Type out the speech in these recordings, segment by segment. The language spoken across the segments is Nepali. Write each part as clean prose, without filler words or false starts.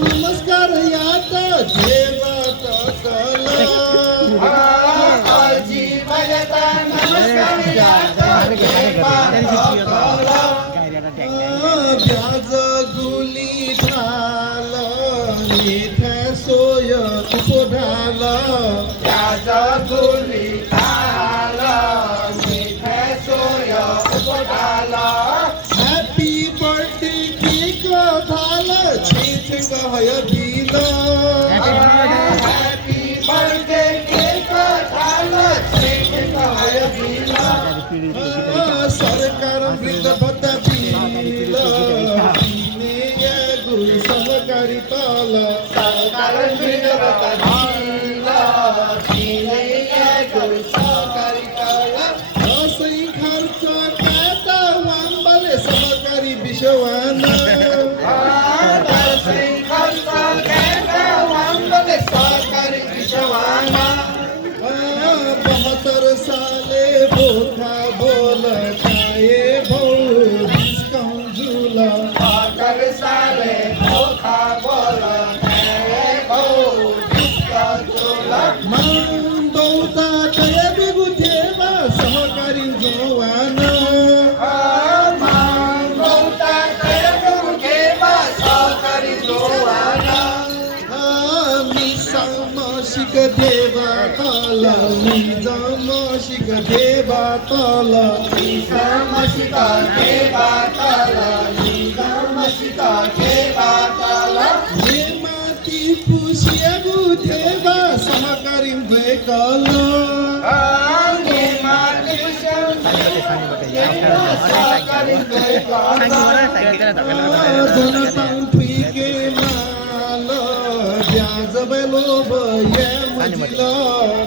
नमस्कार यात देवत व्याज गुली ढाल मिठा सोय ढाल व्याज गुली ढाल मिठा सोय ढाल हॅपी बर्थडे केक ढाल छीछ कहय दिल हॅपी बर्थडे केक ढाल छीछ कहय दिल सरकार वृद्ध भत्ता दिल सहकारी तल सरकार वृद्ध भत्ता दिल सहकारी तल दसैँ खर्च खाता वाम्बले सहकारी विश्वान दसैँ खर्च खाता वाम्बले सहकारी विश्वान 72 साले भोखा बोल खाए भौ डिस्काउन्ट झुल 72 साले भोखा बोल खाए भौ डिस्काउन्ट झुल मान दौता तय बिगुथेमा सहकारी जवान मान दौता तय बिगुथेमा सहकारी जवान मिसामसिक देवा तल मिजामसिक देवा तल मिसामसिक देवा तल मिजामसिक देवा तल माथि पुसिएको देवा सहकारी भएकल जनताङ फुइके माल ब्याज बेलो भए मजिल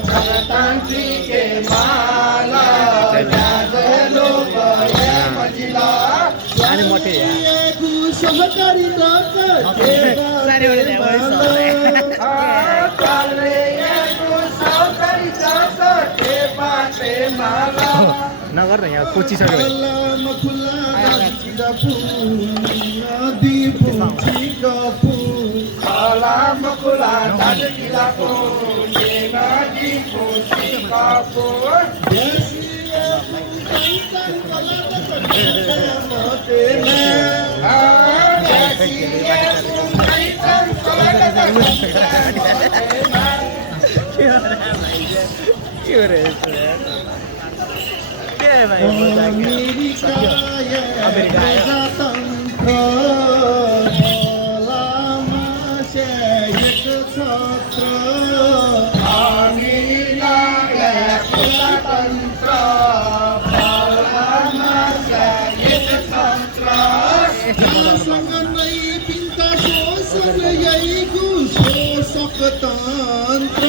जनताङ फुइके माल ब्याज बेलो भए मजिल सहकारी नगर यहाँ कोचिसक्यो तन्त्र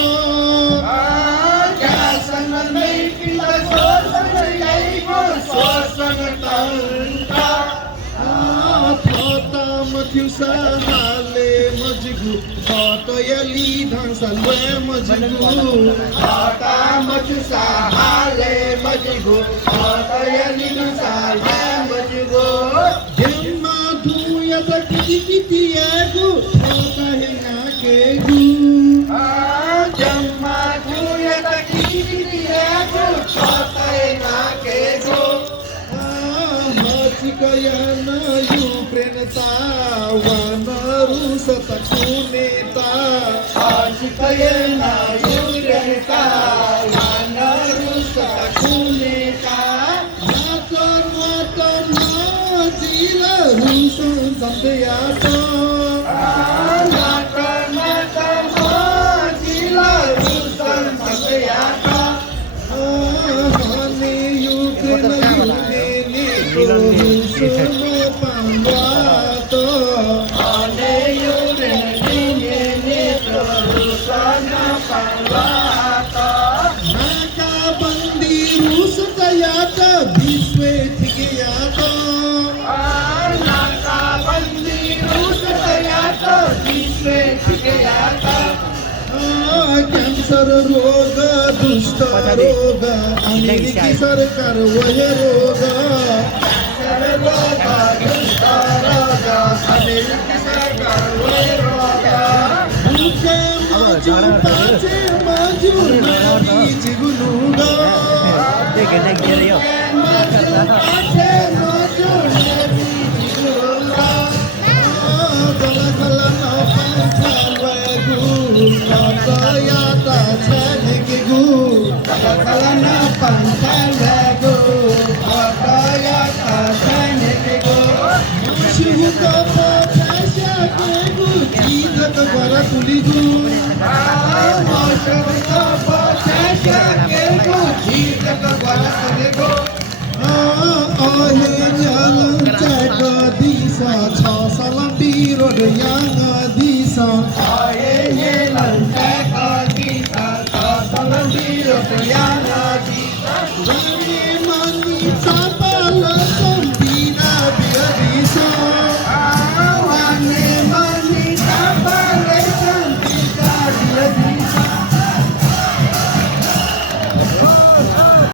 rusa hale majgu Hata yali dhansa lwe majgu Hata machusa hale majgu Hata yali dhansa lwe majgu Jemma dhuya takiti kiti yagu Hata henga kegu Jemma dhuya takiti kiti yagu Hata henga kegu Kayana yu prenata Wanarusa takuneta Kayana yu prenata Wanarusa takuneta Matar matar majila Rusun samdeyata Matar matar majila Rusun samdeyata Hani yu prenata cancer रोग दुष्ट रोग अमेरिकी सरकार वह रोग कैंसर रोग दुष्ट रोग अमेरिकी सरकार वह रोग भूखे माजू पाचे माजू नामी जिगुनुगा पाचे माजू नामी जिगुनुगा गला गला ना पंचा वगू Yata chanikigu, kalana panchalagu, yata chanikigu. Shivuka pakasya kegu, jigat varatuligu. Shivuka pakasya kegu, jigat varatuligu. Ahe jalan jaga disa, chasalam biro yang disa. Ahe jalan jaga disa, chasalam biro yang disa. Bani man